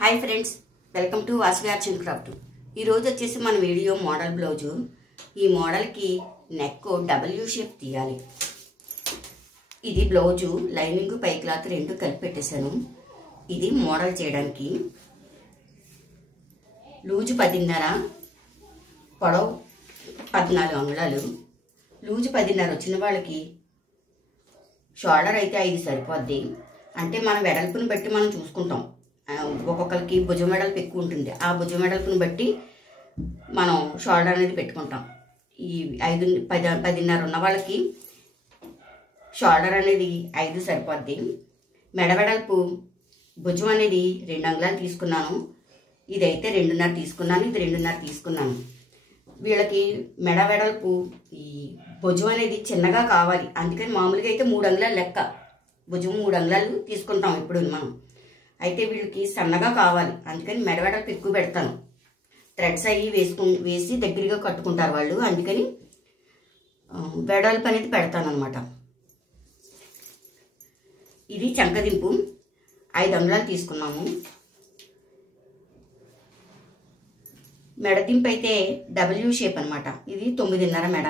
Hi friends, welcome to Vasavi arts and craft. ఈరోజు వచ్చేసి మన వీడియో మోడల్ బ్లౌజు. ఈ మోడల్కి నెక్ డబ్ల్యూ షేప్ తీయాలి. ఇది బ్లౌజు, లైనింగ్ పై క్లాత్ రెండు కలిపి పెట్టేశాను. ఇది మోడల్ చేయడానికి లూజు 10.5, పొడవు 14 అంగుళాలు. లూజు 10.5 వచ్చిన వాళ్ళకి షోల్డర్ అయితే 5 సరిపోద్ది. అంటే మన వెడల్పుని బట్టి మనం చూసుకుంటాం. ఒక్కొక్కరికి భుజం వెడల్పు ఎక్కువ ఉంటుంది. ఆ భుజం వెడల్పుని బట్టి మనం షోల్డర్ అనేది పెట్టుకుంటాం. ఈ 10.5 ఉన్న వాళ్ళకి షోల్డర్ అనేది 5 సరిపోద్ది. మెడ వెడల్పు భుజం అనేది 2 అంగుళాలు తీసుకున్నాను. ఇదైతే 2.5 తీసుకున్నాను. ఇది 2.5 తీసుకున్నాను. వీళ్ళకి మెడ వెడల్పు ఈ భుజం అనేది చిన్నగా కావాలి. అందుకని మామూలుగా అయితే 3 అంగుళాలు లెక్క. భుజం 3 అంగుళాలు తీసుకుంటాం ఇప్పుడు మనం. అయితే వీళ్ళకి సన్నగా కావాలి. అందుకని మెడ వెడల్పు ఎక్కువ పెడతాను. థ్రెడ్స్ అవి వేసి దగ్గరగా కట్టుకుంటారు వాళ్ళు. అందుకని వెడల్పు అనేది పెడతాను అనమాట. ఇది చంకదింపు 5 అంగుళాలు తీసుకున్నాము. మెడదింపు అయితే డబ్ల్యూ షేప్ అనమాట. ఇది 9.5 మెడ.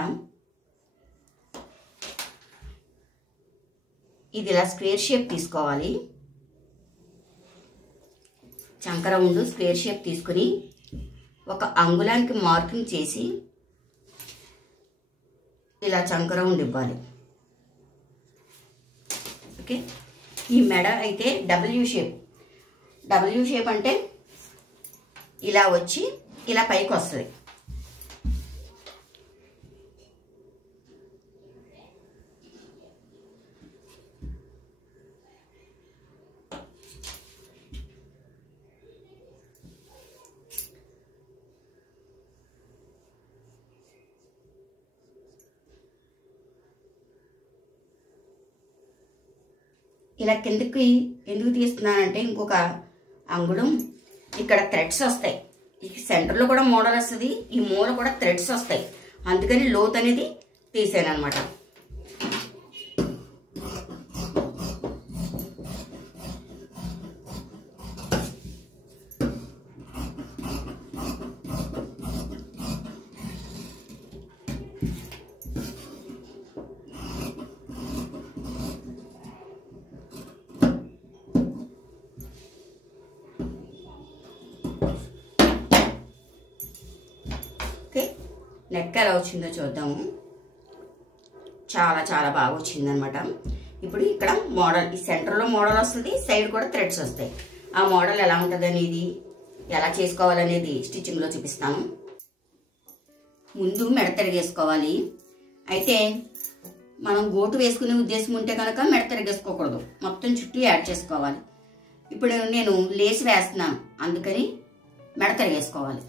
ఇది ఇలా స్క్వేర్ షేప్ తీసుకోవాలి. చంక రౌండ్ స్క్వేర్ షేప్ తీసుకుని 1 అంగుళానికి మార్కింగ్ చేసి ఇలా చంక రౌండ్ ఇవ్వాలి. ఓకే. ఈ మెడ అయితే డబ్ల్యూ షేప్. డబ్ల్యూ షేప్ అంటే ఇలా వచ్చి ఇలా పైకి వస్తుంది. ఇలా కిందకి ఎందుకు తీస్తున్నానంటే ఇంకొక అంగుళం ఇక్కడ థ్రెడ్స్ వస్తాయి. ఈ సెంటర్లో కూడా మోడల్ వస్తుంది. ఈ మూల కూడా థ్రెడ్స్ వస్తాయి. అందుకని లోత్ అనేది తీసాను అనమాట. నెక్ ఎలా వచ్చిందో చూద్దాము. చాలా చాలా బాగా వచ్చిందనమాట. ఇప్పుడు ఇక్కడ మోడల్, ఈ సెంటర్లో మోడల్ వస్తుంది, సైడ్ కూడా థ్రెడ్స్ వస్తాయి. ఆ మోడల్ ఎలా ఉంటుంది అనేది, ఎలా చేసుకోవాలనేది స్టిచ్చింగ్లో చూపిస్తాను. ముందు మెడ తిరిగేసుకోవాలి. అయితే మనం గోటు వేసుకునే ఉద్దేశం ఉంటే కనుక మెడ తిరిగేసుకోకూడదు, మొత్తం చుట్టూ యాడ్ చేసుకోవాలి. ఇప్పుడు నేను లేస్ వేస్తున్నాను, అందుకని మెడ తిరిగేసుకోవాలి.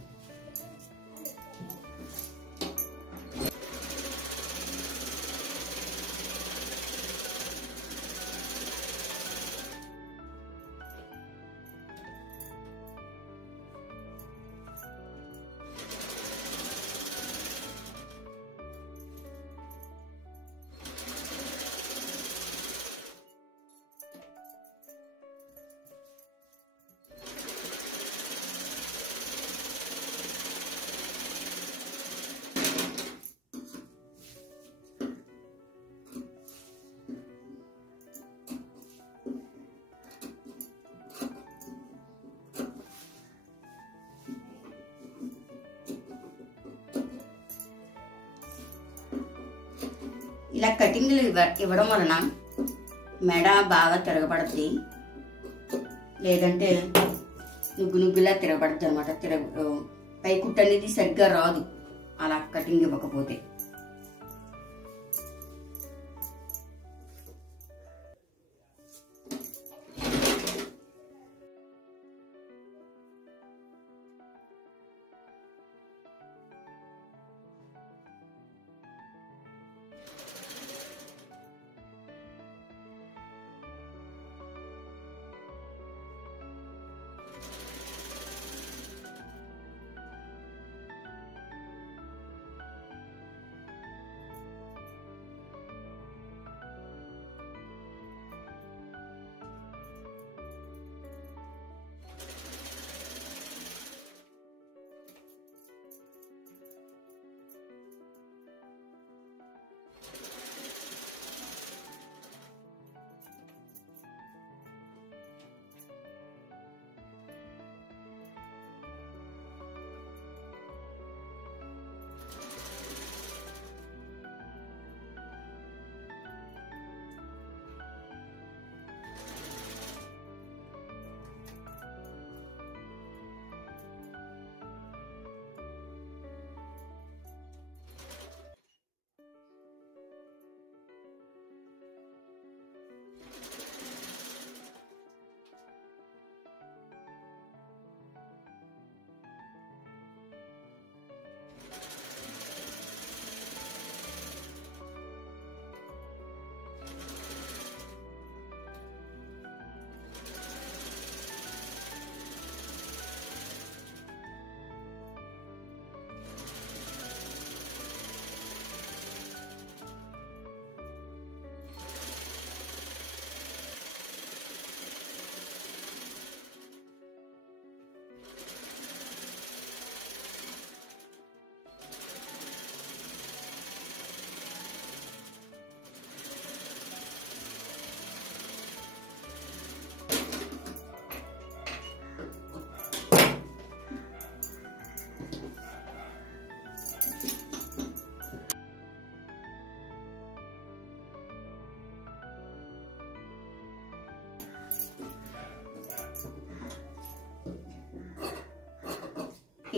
ఇలా కటింగ్లు ఇవ్వడం వలన మెడ బాగా తిరగబడుతుంది. లేదంటే నుగ్గులా తిరగబడుతుంది అనమాట. పై కుట్టు అనేది సరిగ్గా రాదు అలా కటింగ్ ఇవ్వకపోతే.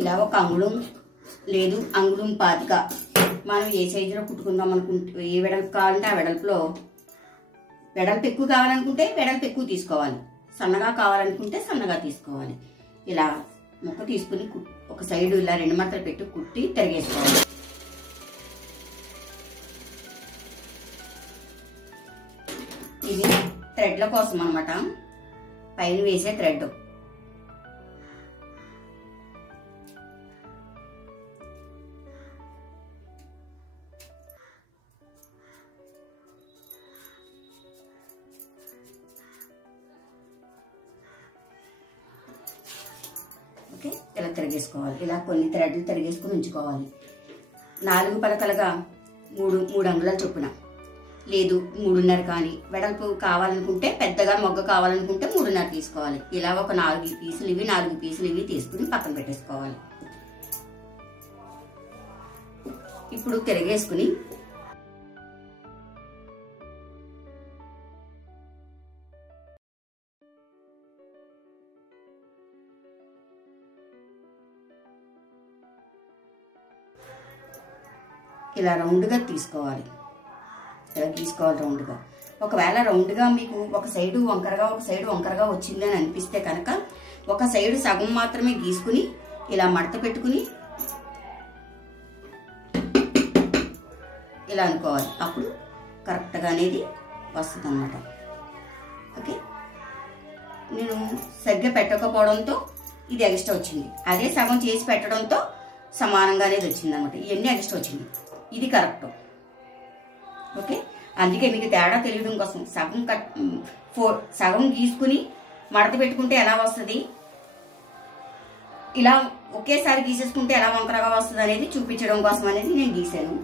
ఇలా ఒక అంగుళం లేదు అంగుళం పాతిక మనం ఏ సైజులో కుట్టుకుందాం అనుకుంటే, ఏ వెడల్పు కావాలంటే ఆ వెడల్పులో, వెడల్పు ఎక్కువ కావాలనుకుంటే వెడల్పు ఎక్కువ తీసుకోవాలి, సన్నగా కావాలనుకుంటే సన్నగా తీసుకోవాలి. ఇలా ముక్క తీసుకుని ఒక సైడు ఇలా 2 మడతలు పెట్టి కుట్టి తిరిగేసుకోవాలి. ఇది థ్రెడ్ల కోసం అన్నమాట, పైన వేసే థ్రెడ్. ఓకే, ఇలా తిరిగేసుకోవాలి. ఇలా కొన్ని థ్రెడ్లు తిరిగేసుకుని ఉంచుకోవాలి. 4 పలకలుగా 3 అంగుళాల చొప్పున, లేదు 3.5 కానీ, వెడల్పు కావాలనుకుంటే పెద్దగా మొగ్గ కావాలనుకుంటే 3.5 తీసుకోవాలి. ఇలా ఒక 4 పీసులు ఇవి 4 పీసులు ఇవి తీసుకుని పక్కన పెట్టేసుకోవాలి. ఇప్పుడు తిరిగేసుకుని ఇలా రౌండ్గా తీసుకోవాలి. ఇలా తీసుకోవాలి రౌండ్గా. ఒకవేళ రౌండ్గా మీకు ఒక సైడు వంకరగా వచ్చింది అని అనిపిస్తే కనుక ఒక సైడు సగం మాత్రమే గీసుకుని ఇలా మడత పెట్టుకుని ఇలా అనుకోవాలి. అప్పుడు కరెక్ట్గా అనేది వస్తుంది అన్నమాట. ఓకే, నేను సరిగ్గా పెట్టకపోవడంతో ఇది ఎక్స్ట్రా వచ్చింది. అదే సగం చేసి పెట్టడంతో సమానంగా అనేది వచ్చింది అనమాట. ఇవన్నీ ఎక్స్ట్రా వచ్చింది, ఇది కరెక్ట్. ఓకే, అందుకే మీకు తేడా తెలియడం కోసం సగం గీసుకుని మడత పెట్టుకుంటే ఎలా వస్తుంది, ఇలా ఒకేసారి గీసేసుకుంటే ఎలా వంకరగా వస్తుంది అనేది చూపించడం కోసం అనేది నేను గీసాను.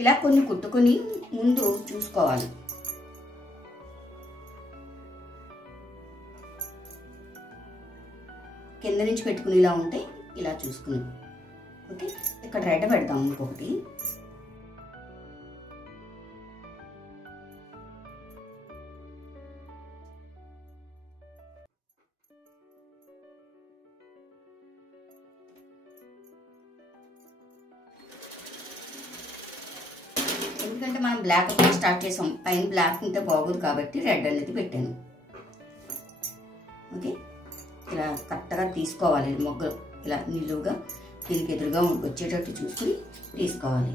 ఇలా కొన్ని కుట్టుకొని ముందు చూసుకోవాలి. కింద నుంచి పెట్టుకుని ఇలా ఉంటే ఇలా చూసుకుని. ఓకే, ఇక్కడ రెడ్ పెడదాం ఇంకొకటి. ఎందుకంటే మనం బ్లాక్ స్టార్ట్ చేసాం, పైన బ్లాక్ ఉంటే బాగోదు కాబట్టి రెడ్ అనేది పెట్టాను. ఓకే, ఇలా కరెక్ట్గా తీసుకోవాలి. మొగ్గలు ఇలా నిలువుగా దీనికి ఎదురుగా వచ్చేటట్టు చూసుకుని తీసుకోవాలి.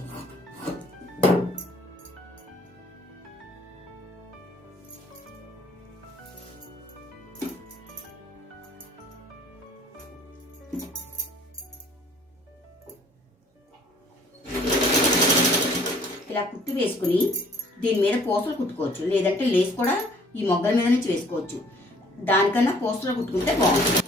ఇలా కుట్టి వేసుకుని దీని మీద పూసలు కుట్టుకోవచ్చు, లేదంటే లేస్ కూడా ఈ మొగ్గల మీద నుంచి వేసుకోవచ్చు. దానికన్నా పూసలు కుట్టుకుంటే బాగుంటుంది.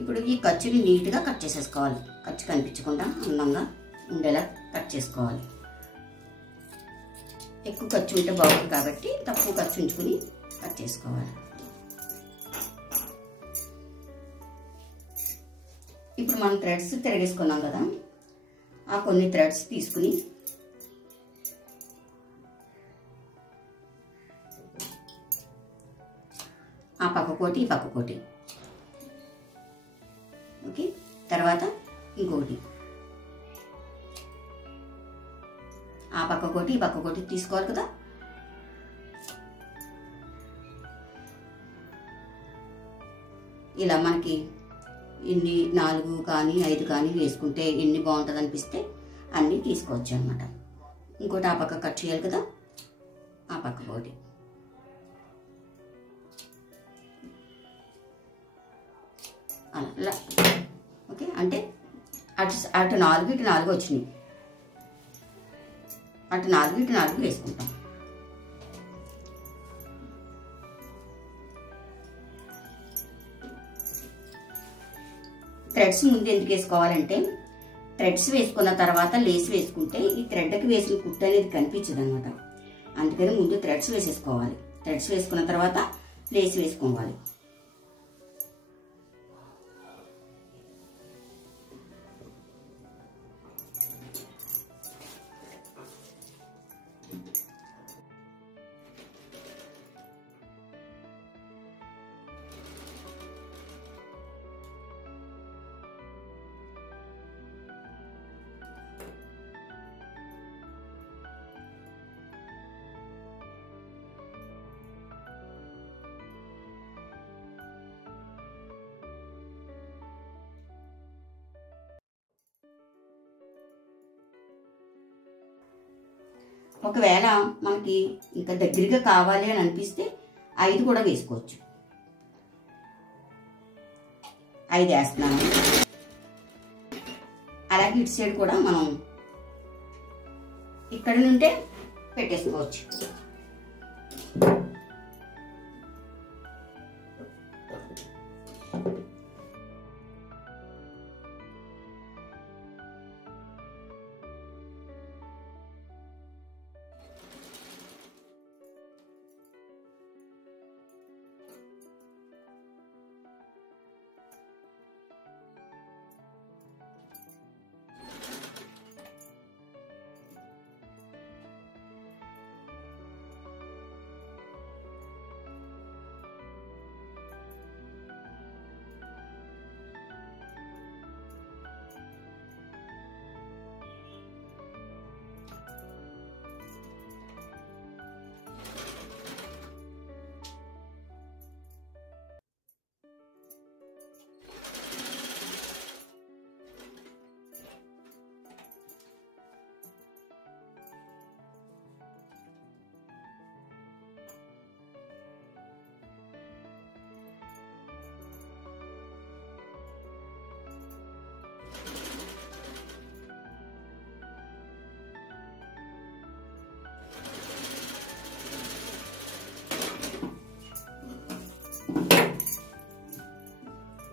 ఇప్పుడు ఈ ఖర్చుని నీట్గా కట్ చేసేసుకోవాలి. ఖర్చు కనిపించకుండా అందంగా ఉండేలా కట్ చేసుకోవాలి. ఎక్కువ ఖర్చు ఉంటే బాగుంది కాబట్టి తక్కువ ఖర్చు ఉంచుకుని కట్ చేసుకోవాలి. ఇప్పుడు మనం థ్రెడ్స్ తిరిగేసుకున్నాం కదా, ఆ కొన్ని థ్రెడ్స్ తీసుకుని ఆ పక్క కోటి ఈ పక్క కోటి. ఓకే, తర్వాత ఇంకొకటి ఆ పక్క కోటి ఈ పక్క కోటి తీసుకోవాలి కదా. ఇలా మనకి ఎన్ని 4 కానీ 5 కానీ వేసుకుంటే ఎన్ని బాగుంటుంది అనిపిస్తే అన్నీ తీసుకోవచ్చు అన్నమాట. ఇంకోటి ఆ పక్క కట్ చేయాలి కదా, ఆ పక్క కోటి. అలా ఓకే, అంటే అటు 4 ఇటు 4 వచ్చినాయి. అటు 4 ఇటు 4 వేసుకుంటాం. థ్రెడ్స్ ముందు ఎందుకు వేసుకోవాలంటే, థ్రెడ్స్ వేసుకున్న తర్వాత లేస్ వేసుకుంటే ఈ థ్రెడ్కి వేసిన కుట్టు అనేది కనిపించదు అనమాట. అందుకని ముందు థ్రెడ్స్ వేసేసుకోవాలి. థ్రెడ్స్ వేసుకున్న తర్వాత లేస్ వేసుకోవాలి. ఒకవేళ మనకి ఇంకా దగ్గరగా కావాలి అని అనిపిస్తే 5 కూడా వేసుకోవచ్చు. 5 వేస్తున్నాను. అలాగే ఇటు సైడ్ కూడా మనం ఇక్కడ నుండే పెట్టేసుకోవచ్చు.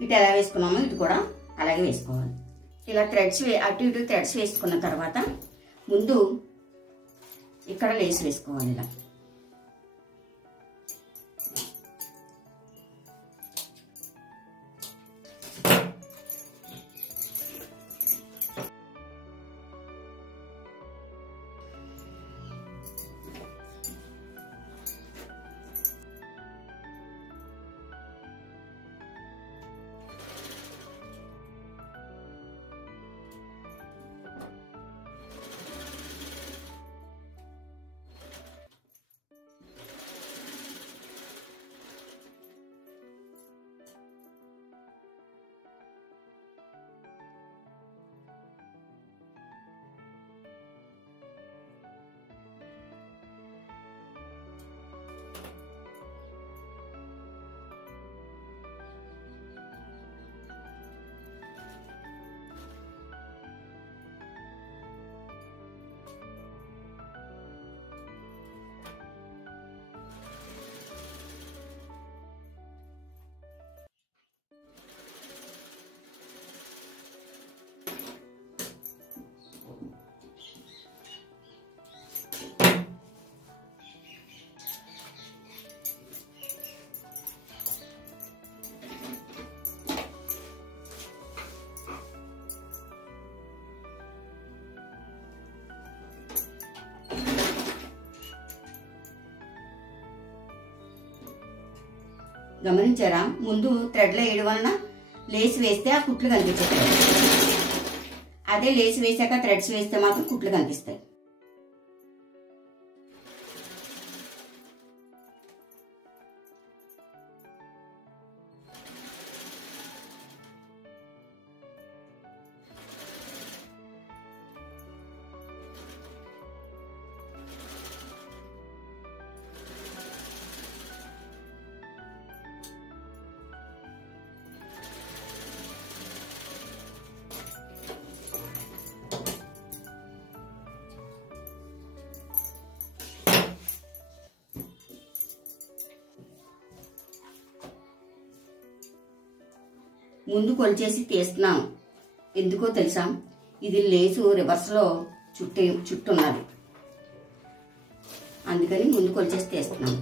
ఇటు ఎలా వేసుకున్నామో ఇటు కూడా అలాగే వేసుకోవాలి. ఇలా థ్రెడ్స్ అటు ఇటు థ్రెడ్స్ వేసుకున్న తర్వాత ముందు ఇక్కడ లేస్ వేసుకోవాలి. ఇలా గమనించారా? ముందు థ్రెడ్లో వేయడం వలన లేస్ వేస్తే ఆ కుట్లు కనిపించతాయి. అదే లేస్ వేసాక థ్రెడ్స్ వేస్తే మాత్రం కుట్లు కనిపిస్తాయి. ముందు కొలిచేసి తీస్తున్నాను. ఎందుకో తెలుసా? ఇది లేసు రివర్స్లో చుట్టున్నది, అందుకని ముందు కొలిచేసి తీస్తున్నాను.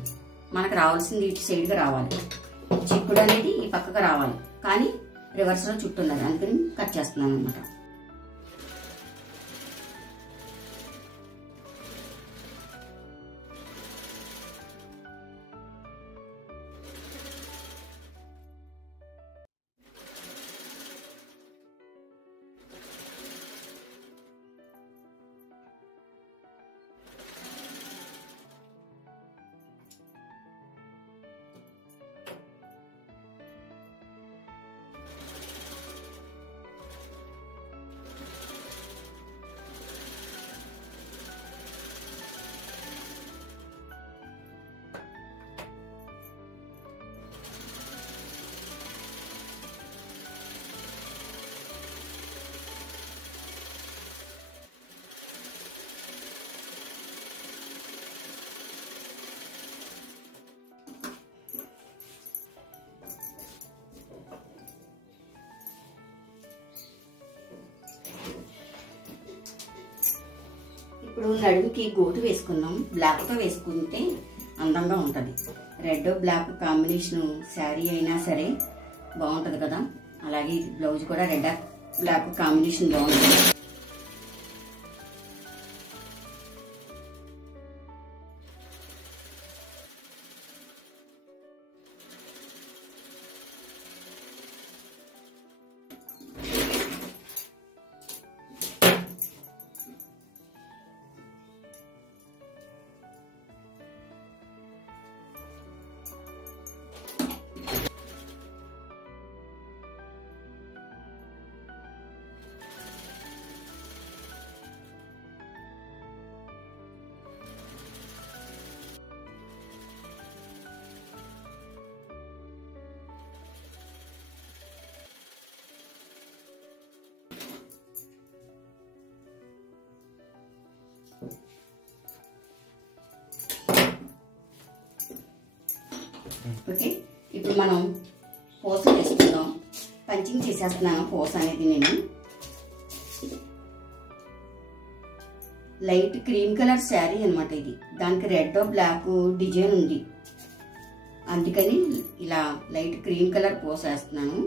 మనకు రావాల్సింది ఇటు సైడ్గా రావాలి, చిక్కుడు అనేది ఈ పక్కకు రావాలి, కానీ రివర్స్లో చుట్టున్నది, అందుకని కట్ చేస్తున్నాను అన్నమాట. ఇప్పుడు నడుముకి గోటు వేసుకున్నాం. బ్లాక్తో వేసుకుంటే అందంగా ఉంటుంది. రెడ్ బ్లాక్ కాంబినేషన్ శారీ అయినా సరే బాగుంటుంది కదా. అలాగే బ్లౌజ్ కూడా రెడ్ బ్లాక్ కాంబినేషన్ బాగుంటుంది. ఓకే, ఇప్పుడు మనం పూస వేసుకుందాం. పంచింగ్ చేసేస్తున్నాను పూస అనేది. నేను లైట్ క్రీమ్ కలర్ శారీ అనమాట ఇది. దానికి రెడ్ బ్లాక్ డిజైన్ ఉంది, అందుకని ఇలా లైట్ క్రీమ్ కలర్ పూస వేస్తున్నాను.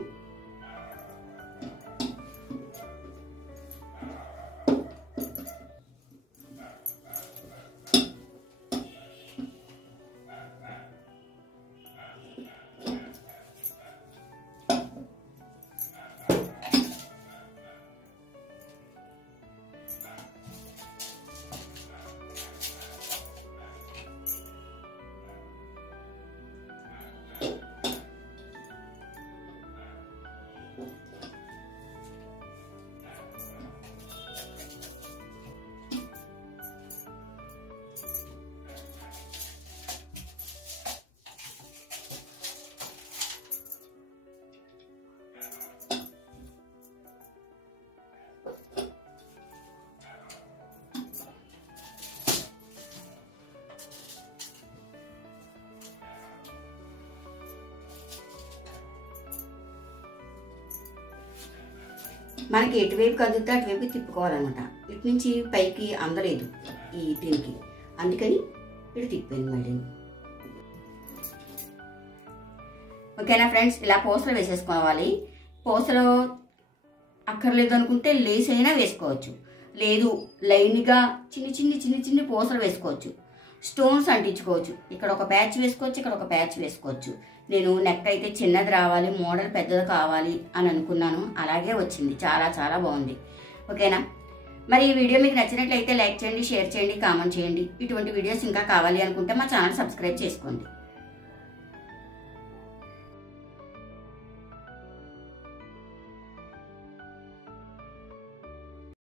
మనకి ఎటువైపు కదిలితే అటువైపు తిప్పుకోవాలన్నమాట. ఇటు నుంచి పైకి అందలేదు ఈ దీనికి, అందుకని ఇటు తిప్పాను మళ్ళీ. ఓకేనా ఫ్రెండ్స్, ఇలా పూసలు వేసేసుకోవాలి. పూసలు అక్కర్లేదు అనుకుంటే లేస్ అయినా వేసుకోవచ్చు, లేదు లైన్గా చిన్ని పూసలు వేసుకోవచ్చు. స్టోన్స్ అంటించుకోవచ్చు. ఇక్కడ ఒక ప్యాచ్ వేసుకోవచ్చు, ఇక్కడ ఒక ప్యాచ్ వేసుకోవచ్చు. నేను నెక్ అయితే చిన్నది రావాలి, మోడల్ పెద్దది కావాలి అని అనుకున్నాను, అలాగే వచ్చింది. చాలా చాలా బాగుంది. ఓకేనా, మరి ఈ వీడియో మీకు నచ్చినట్లయితే లైక్ చేయండి, షేర్ చేయండి, కామెంట్ చేయండి. ఇటువంటి వీడియోస్ ఇంకా కావాలి అనుకుంటే మా ఛానల్ సబ్స్క్రైబ్ చేసుకోండి.